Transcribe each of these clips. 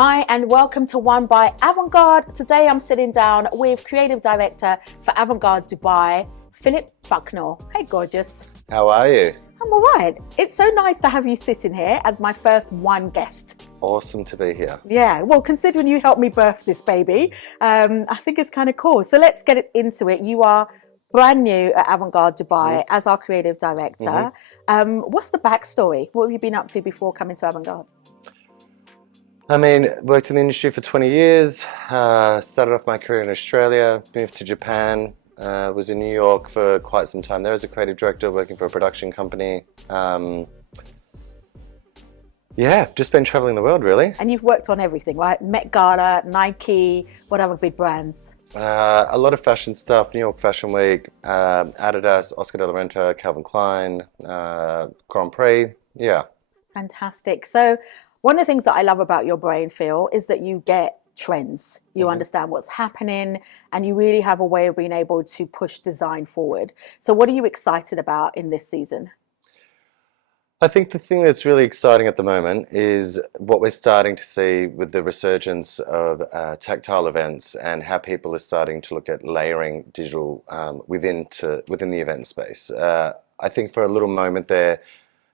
Hi and welcome to One by Avant-Garde. Today I'm sitting down with Creative Director for Avant-Garde Dubai, Philip Bucknell. Hey gorgeous. How are you? I'm all right. It's so nice to have you sitting here as my first one guest. Awesome to be here. Yeah, well, considering you helped me birth this baby, I think it's kind of cool. So let's get into it. You are brand new at Avant-Garde Dubai as our Creative Director. What's the backstory? What have you been up to before coming to Avant-Garde? I mean, worked in the industry for 20 years, started off my career in Australia, moved to Japan, was in New York for quite some time there as a creative director working for a production company. Yeah, just been traveling the world really. And you've worked on everything, right? Met Gala, Nike, what other big brands? A lot of fashion stuff, New York Fashion Week, Adidas, Oscar de la Renta, Calvin Klein, Grand Prix, yeah. Fantastic. So one of the things that I love about your brain, Phil, is that you get trends. You understand what's happening and you really have a way of being able to push design forward. So what are you excited about in this season? I think the thing that's really exciting at the moment is what we're starting to see with the resurgence of tactile events and how people are starting to look at layering digital within the event space. I think for a little moment there,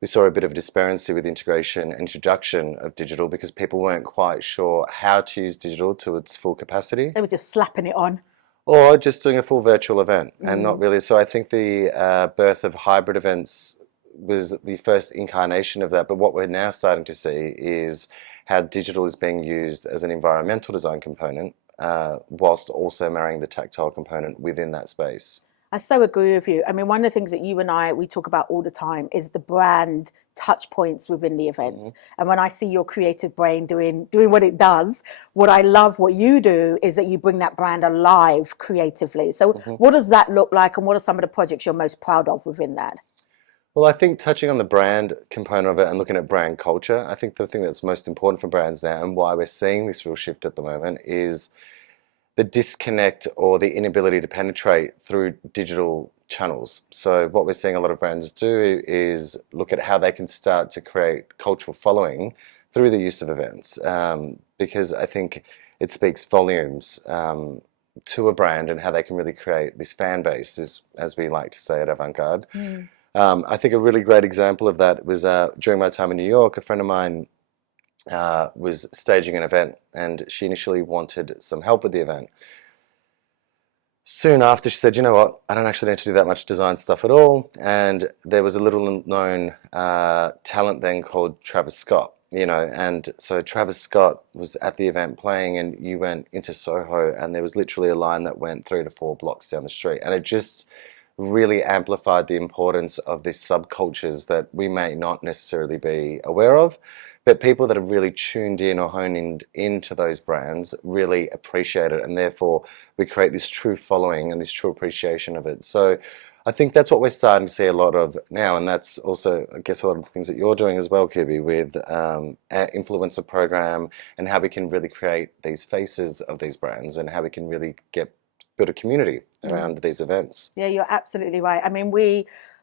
we saw a bit of a disparity with integration and introduction of digital because people weren't quite sure how to use digital to its full capacity. They were just slapping it on. Or just doing a full virtual event and not really. So I think the birth of hybrid events was the first incarnation of that. But what we're now starting to see is how digital is being used as an environmental design component whilst also marrying the tactile component within that space. I so agree with you. I mean, one of the things that you and we talk about all the time is the brand touch points within the events. And when I see your creative brain doing what it does, what I love what you do is that you bring that brand alive creatively. So what does that look like and what are some of the projects you're most proud of within that? Well, I think touching on the brand component of it and looking at brand culture, I think the thing that's most important for brands now and why we're seeing this real shift at the moment is the disconnect or the inability to penetrate through digital channels. So what we're seeing a lot of brands do is look at how they can start to create cultural following through the use of events, because I think it speaks volumes to a brand and how they can really create this fan base, as we like to say at Avant-Garde. I think a really great example of that was during my time in New York, a friend of mine was staging an event and she initially wanted some help with the event. Soon after she said, you know what, I don't actually need to do that much design stuff at all. And there was a little known talent then called Travis Scott, you know, and so Travis Scott was at the event playing and you went into Soho and there was literally a line that went 3 to 4 blocks down the street. And it just really amplified the importance of these subcultures that we may not necessarily be aware of. But people that have really tuned in or honed into those brands really appreciate it, and therefore we create this true following and this true appreciation of it. So I think that's what we're starting to see a lot of now, and that's also, I guess, a lot of the things that you're doing as well, Kirby, with our influencer program and how we can really create these faces of these brands and how we can really build a community around these events. Yeah, you're absolutely right. I mean,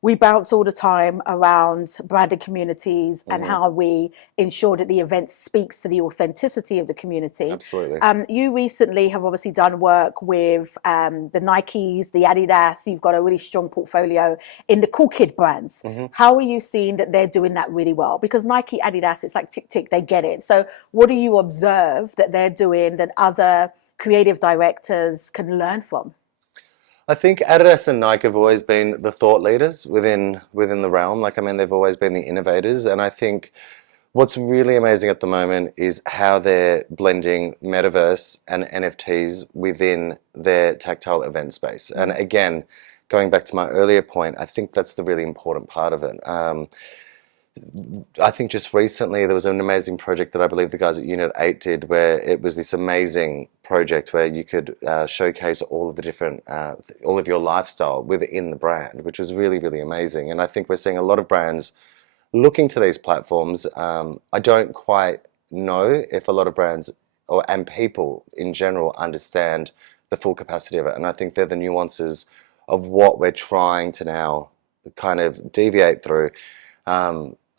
we bounce all the time around branded communities and how we ensure that the event speaks to the authenticity of the community. Absolutely. You recently have obviously done work with the Nikes, the Adidas. You've got a really strong portfolio in the cool kid brands. How are you seeing that they're doing that really well? Because Nike, Adidas, it's like tick, tick, they get it. So what do you observe that they're doing that other creative directors can learn from? I think Adidas and Nike have always been the thought leaders within the realm. Like, I mean, they've always been the innovators. And I think what's really amazing at the moment is how they're blending metaverse and NFTs within their tactile event space. And again, going back to my earlier point, I think that's the really important part of it. I think just recently there was an amazing project that I believe the guys at Unit 8 did where it was this amazing project where you could showcase all of the different, all of your lifestyle within the brand, which was really, really amazing. And I think we're seeing a lot of brands looking to these platforms. I don't quite know if a lot of brands and people in general understand the full capacity of it. And I think they're the nuances of what we're trying to now kind of deviate through.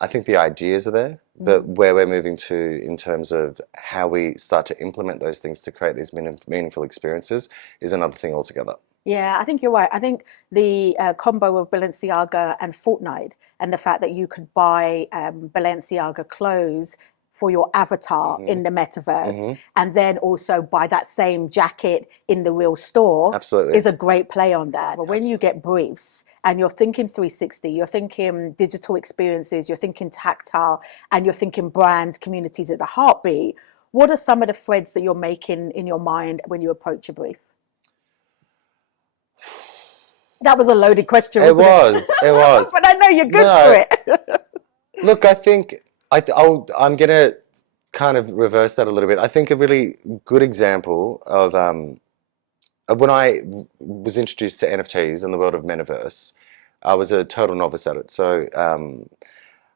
I think the ideas are there, but where we're moving to in terms of how we start to implement those things to create these meaningful experiences is another thing altogether. Yeah, I think you're right. I think the combo of Balenciaga and Fortnite, and the fact that you could buy Balenciaga clothes for your avatar in the metaverse, and then also buy that same jacket in the real store, Absolutely. is a great play on that. But when you get briefs and you're thinking 360, you're thinking digital experiences, you're thinking tactile, and you're thinking brand communities at the heartbeat, what are some of the threads that you're making in your mind when you approach a brief? That was a loaded question, It wasn't it? was, it was. But I know you're good for No, it. look, I think I'm gonna kind of reverse that a little bit. I think a really good example of when I was introduced to NFTs in the world of metaverse, I was a total novice at it. So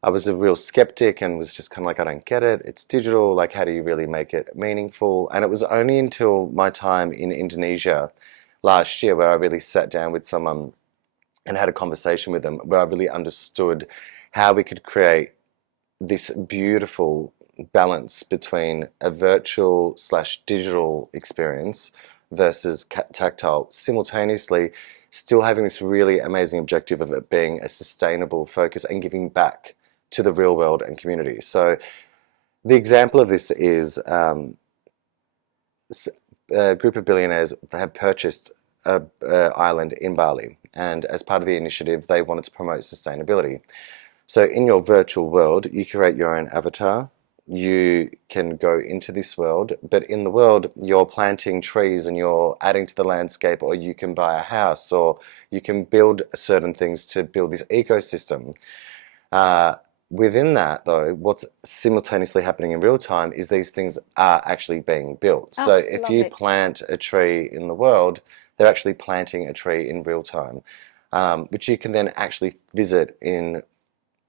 I was a real skeptic and was just kind of like, I don't get it. It's digital. Like, how do you really make it meaningful? And it was only until my time in Indonesia last year where I really sat down with someone and had a conversation with them where I really understood how we could create this beautiful balance between a virtual slash digital experience versus tactile, simultaneously still having this really amazing objective of it being a sustainable focus and giving back to the real world and community. So the example of this is a group of billionaires have purchased a island in Bali, and as part of the initiative, they wanted to promote sustainability. So in your virtual world, you create your own avatar. You can go into this world, but in the world, you're planting trees and you're adding to the landscape, or you can buy a house, or you can build certain things to build this ecosystem. Uh, Within that, though, what's simultaneously happening in real time is these things are actually being built. So Oh, if love you it. plant a tree in the world, they're actually planting a tree in real time, which you can then actually visit in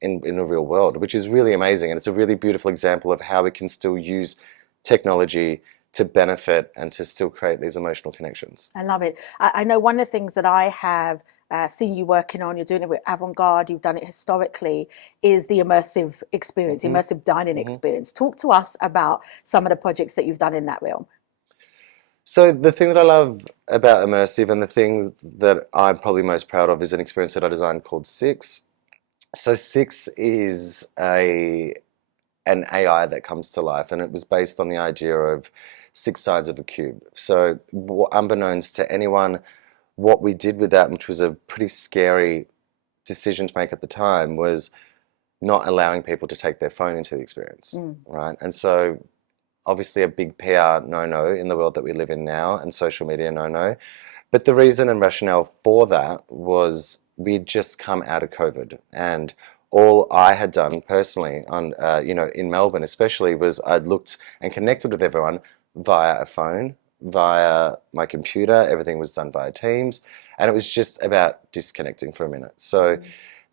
the real world, which is really amazing. And it's a really beautiful example of how we can still use technology to benefit and to still create these emotional connections. I love it. I know one of the things that I have seen you working on, you're doing it with avant-garde, you've done it historically, is the immersive experience, immersive dining experience. Talk to us about some of the projects that you've done in that realm. So the thing that I love about immersive and the thing that I'm probably most proud of is an experience that I designed called Six. So Six is a an AI that comes to life, and it was based on the idea of six sides of a cube. So, unbeknownst to anyone, what we did with that, which was a pretty scary decision to make at the time, was not allowing people to take their phone into the experience, right? And so, obviously, a big PR no-no in the world that we live in now, and social media no-no. But the reason and rationale for that was we'd just come out of COVID, and all I had done personally on, in Melbourne especially, was I'd looked and connected with everyone via a phone, via my computer. Everything was done via Teams, and it was just about disconnecting for a minute. So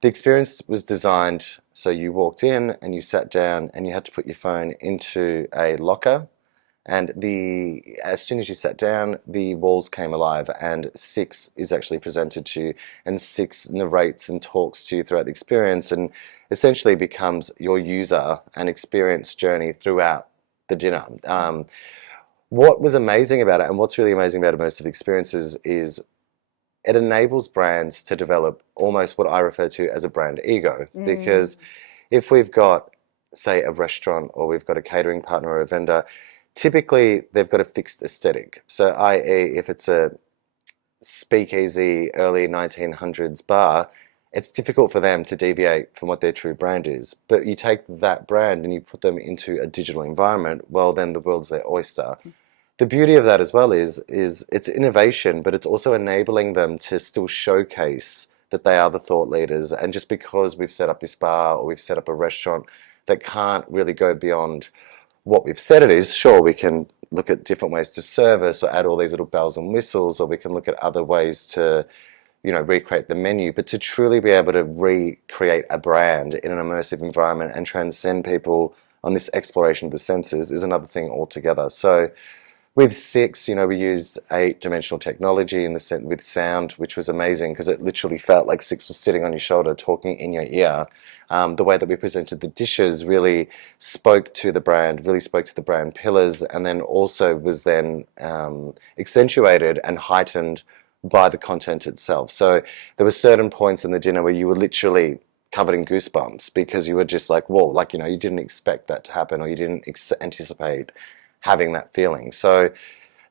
the experience was designed so you walked in and you sat down and you had to put your phone into a locker, and as soon as you sat down, the walls came alive, and Six is actually presented to you, and Six narrates and talks to you throughout the experience, and essentially becomes your user and experience journey throughout the dinner. What was amazing about it, and what's really amazing about immersive experiences, is it enables brands to develop almost what I refer to as a brand ego. Because if we've got, say, a restaurant, or we've got a catering partner or a vendor, typically they've got a fixed aesthetic. So, i.e., if it's a speakeasy early 1900s bar, it's difficult for them to deviate from what their true brand is. But you take that brand and you put them into a digital environment, well, then the world's their oyster. The beauty of that as well is it's innovation, but it's also enabling them to still showcase that they are the thought leaders. And just because we've set up this bar or we've set up a restaurant that can't really go beyond what we've said it is, sure, we can look at different ways to service or add all these little bells and whistles, or we can look at other ways to, recreate the menu. But to truly be able to recreate a brand in an immersive environment and transcend people on this exploration of the senses is another thing altogether. So With Six, we used 8-dimensional technology in the set with sound, which was amazing because it literally felt like Six was sitting on your shoulder, talking in your ear. The way that we presented the dishes really spoke to the brand, really spoke to the brand pillars, and then also was then accentuated and heightened by the content itself. So there were certain points in the dinner where you were literally covered in goosebumps because you were just like, whoa, like, you didn't expect that to happen, or you didn't anticipate having that feeling. So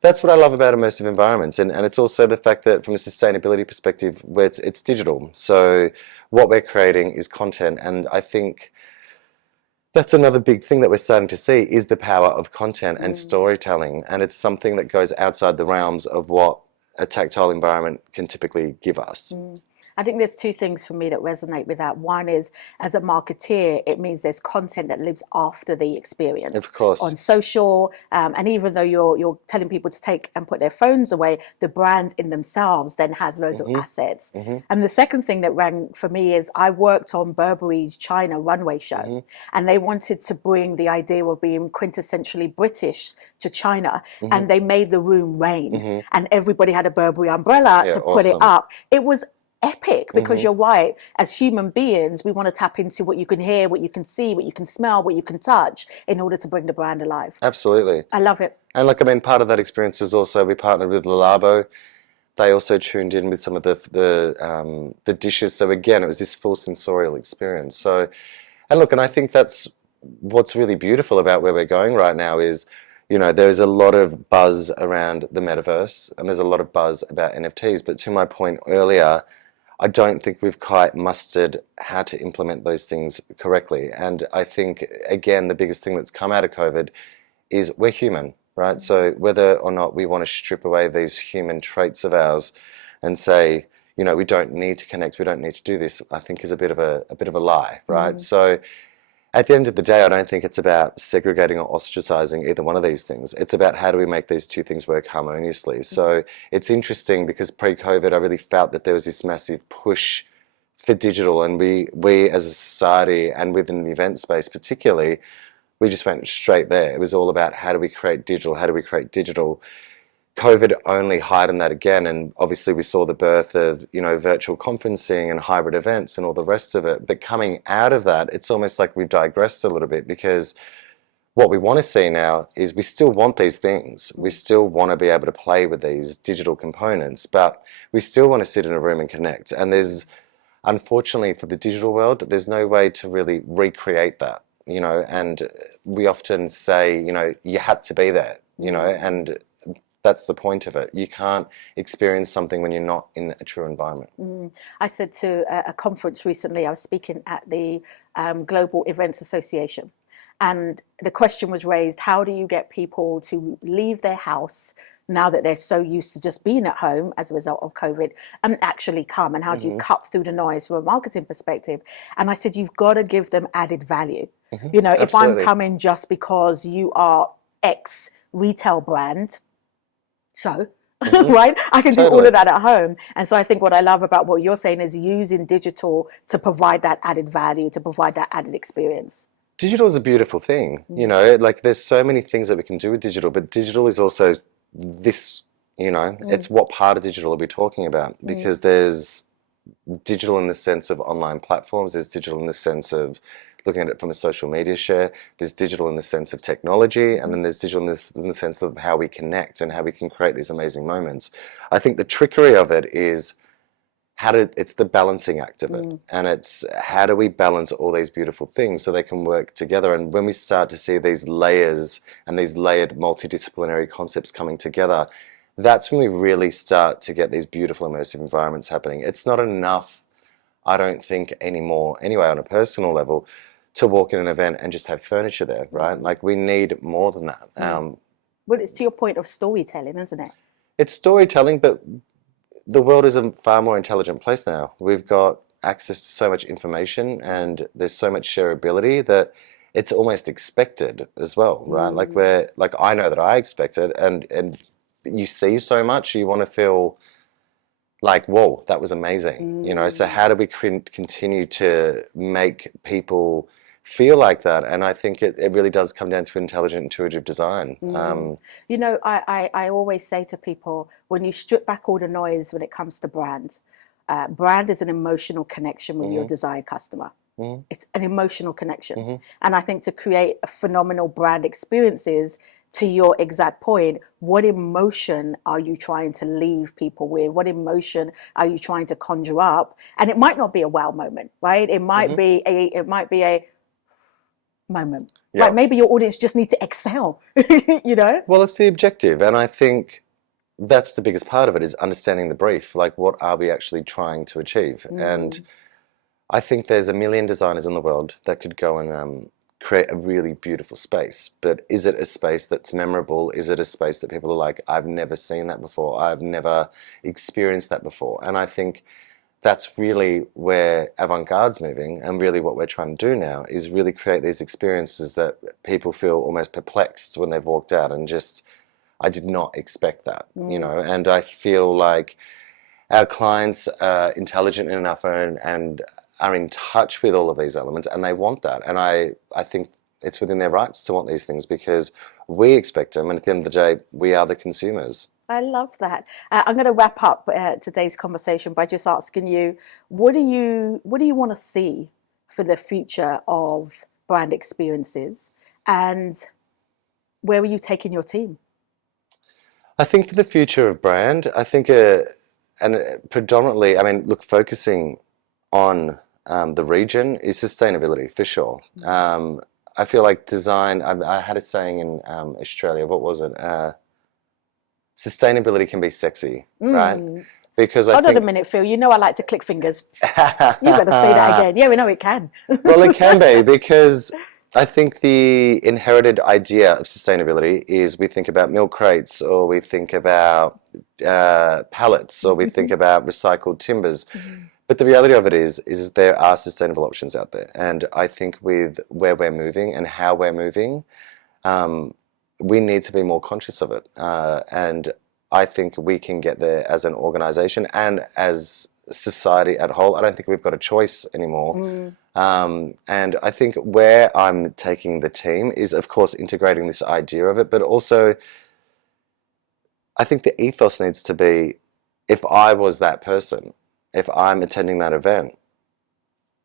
that's what I love about immersive environments. And it's also the fact that from a sustainability perspective, where it's digital. So what we're creating is content. And I think that's another big thing that we're starting to see is the power of content and storytelling. And it's something that goes outside the realms of what a tactile environment can typically give us. I think there's two things for me that resonate with that. One is, as a marketeer, it means there's content that lives after the experience. Of course. On social, and even though you're telling people to take and put their phones away, the brand in themselves then has loads of assets. And the second thing that rang for me is I worked on Burberry's China runway show, and they wanted to bring the idea of being quintessentially British to China, and they made the room rain, and everybody had a Burberry umbrella to put it up. It was epic because you're right, as human beings we want to tap into what you can hear, what you can see, what you can smell, what you can touch in order to bring the brand alive. Absolutely. I love it. And look, I mean, part of that experience is also we partnered with Lalabo. They also tuned in with some of the dishes. So again, it was this full sensorial experience. So, and look, and I think that's what's really beautiful about where we're going right now is, there's a lot of buzz around the metaverse and there's a lot of buzz about NFTs. But to my point earlier, I don't think we've quite mustered how to implement those things correctly. And I think, again, the biggest thing that's come out of COVID is we're human, right? So whether or not we want to strip away these human traits of ours and say, we don't need to connect, we don't need to do this, I think is a bit of a lie, right? So at the end of the day, I don't think it's about segregating or ostracizing either one of these things. It's about how do we make these two things work harmoniously. So it's interesting because pre-COVID, I really felt that there was this massive push for digital, and we as a society and within the event space particularly, we just went straight there. It was all about how do we create digital? How do we create digital? COVID only heightened that again, and obviously we saw the birth of virtual conferencing and hybrid events and all the rest of it. But coming out of that, it's almost like we've digressed a little bit, because what we want to see now is we still want these things. We still want to be able to play with these digital components, but we still want to sit in a room and connect. And there's, unfortunately for the digital world, there's no way to really recreate that, and we often say, you had to be there, and that's the point of it. You can't experience something when you're not in a true environment. I said to a conference recently, I was speaking at the Global Events Association, and the question was raised, how do you get people to leave their house now that they're so used to just being at home as a result of COVID and actually come? And how do you cut through the noise from a marketing perspective? And I said, you've got to give them added value. If I'm coming just because you are X retail brand, right, I can do all of that at home. And so I think what I love about what you're saying is using digital to provide that added value, to provide that added experience. Digital is a beautiful thing, like there's so many things that we can do with digital, but digital is also this, it's what part of digital are we talking about? Because there's digital in the sense of online platforms, there's digital in the sense of looking at it from a social media share, there's digital in the sense of technology, and then there's digital in the sense of how we connect and how we can create these amazing moments. I think the trickery of it is it's the balancing act of it, and it's how do we balance all these beautiful things so they can work together. And when we start to see these layers and these layered multidisciplinary concepts coming together, that's when we really start to get these beautiful immersive environments happening. It's not enough, I don't think anymore, anyway, on a personal level, to walk in an event and just have furniture there, right? Like we need more than that. Well, it's to your point of storytelling, isn't it? It's storytelling, but the world is a far more intelligent place now. We've got access to so much information and there's so much shareability that it's almost expected as well, right? Like I know that I expect it, and you see so much, you want to feel like, whoa, that was amazing. So how do we continue to make people feel like that. And I think it really does come down to intelligent, intuitive design. You know, I always say to people, when you strip back all the noise when it comes to brand, brand is an emotional connection with your desired customer. It's an emotional connection. And I think to create a phenomenal brand experiences, to your exact point, what emotion are you trying to leave people with? What emotion are you trying to conjure up? And it might not be a wow moment, right? It might be a moment. Yeah. Like maybe your audience just need to excel, you know? Well, it's the objective. And I think that's the biggest part of it, is understanding the brief. Like, what are we actually trying to achieve? And I think there's a million designers in the world that could go and create a really beautiful space. But is it a space that's memorable? Is it a space that people are like, I've never seen that before, I've never experienced that before? And I think that's really where avant-garde's moving, and really what we're trying to do now is really create these experiences that people feel almost perplexed when they've walked out and just, I did not expect that, you know? And I feel like our clients are intelligent enough and are in touch with all of these elements, and they want that. And I think it's within their rights to want these things, because we expect them, and at the end of the day, we are the consumers. I love that. I'm going to wrap up today's conversation by just asking you, what do you want to see for the future of brand experiences, and where are you taking your team? I think for the future of brand, I think, and predominantly, I mean, look, focusing on the region is sustainability for sure. I feel like design, I had a saying in Australia, what was it? Sustainability can be sexy, right? Because I Hold on a think... minute, Phil. You know I like to click fingers. You've got to say that again. Yeah, we know it can. Well, it can be, because I think the inherited idea of sustainability is we think about milk crates, or we think about pallets, or we think about recycled timbers. But the reality of it is there are sustainable options out there. And I think with where we're moving and how we're moving, we need to be more conscious of it. And I think we can get there as an organization and as society at whole. I don't think we've got a choice anymore. And I think where I'm taking the team is, of course, integrating this idea of it, but also I think the ethos needs to be, if I was that person, if I'm attending that event,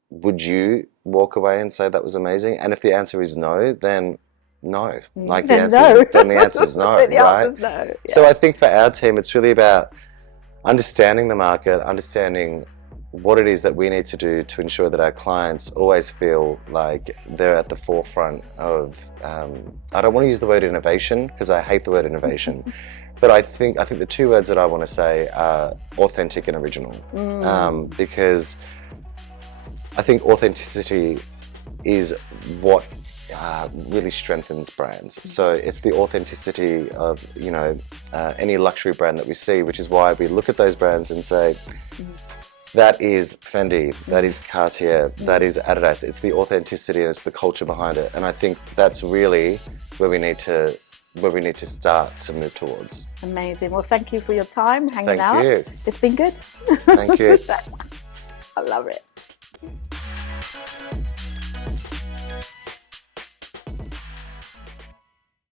would you walk away and say that was amazing? And if the answer is no, then no. Like Then the answer is no, Then the right? answer's no. Yeah. So I think for our team, it's really about understanding the market, understanding what it is that we need to do to ensure that our clients always feel like they're at the forefront of, I don't want to use the word innovation, because I hate the word innovation, but I think the two words that I want to say are authentic and original, because I think authenticity is what really strengthens brands. So it's the authenticity of, you know, any luxury brand that we see, which is why we look at those brands and say, that is Fendi, that is Cartier, that is Adidas. It's the authenticity and it's the culture behind it. And I think that's really where we need to start to move towards. Amazing. Well, thank you for your time hanging out. Thank you. It's been good. Thank you. I love it.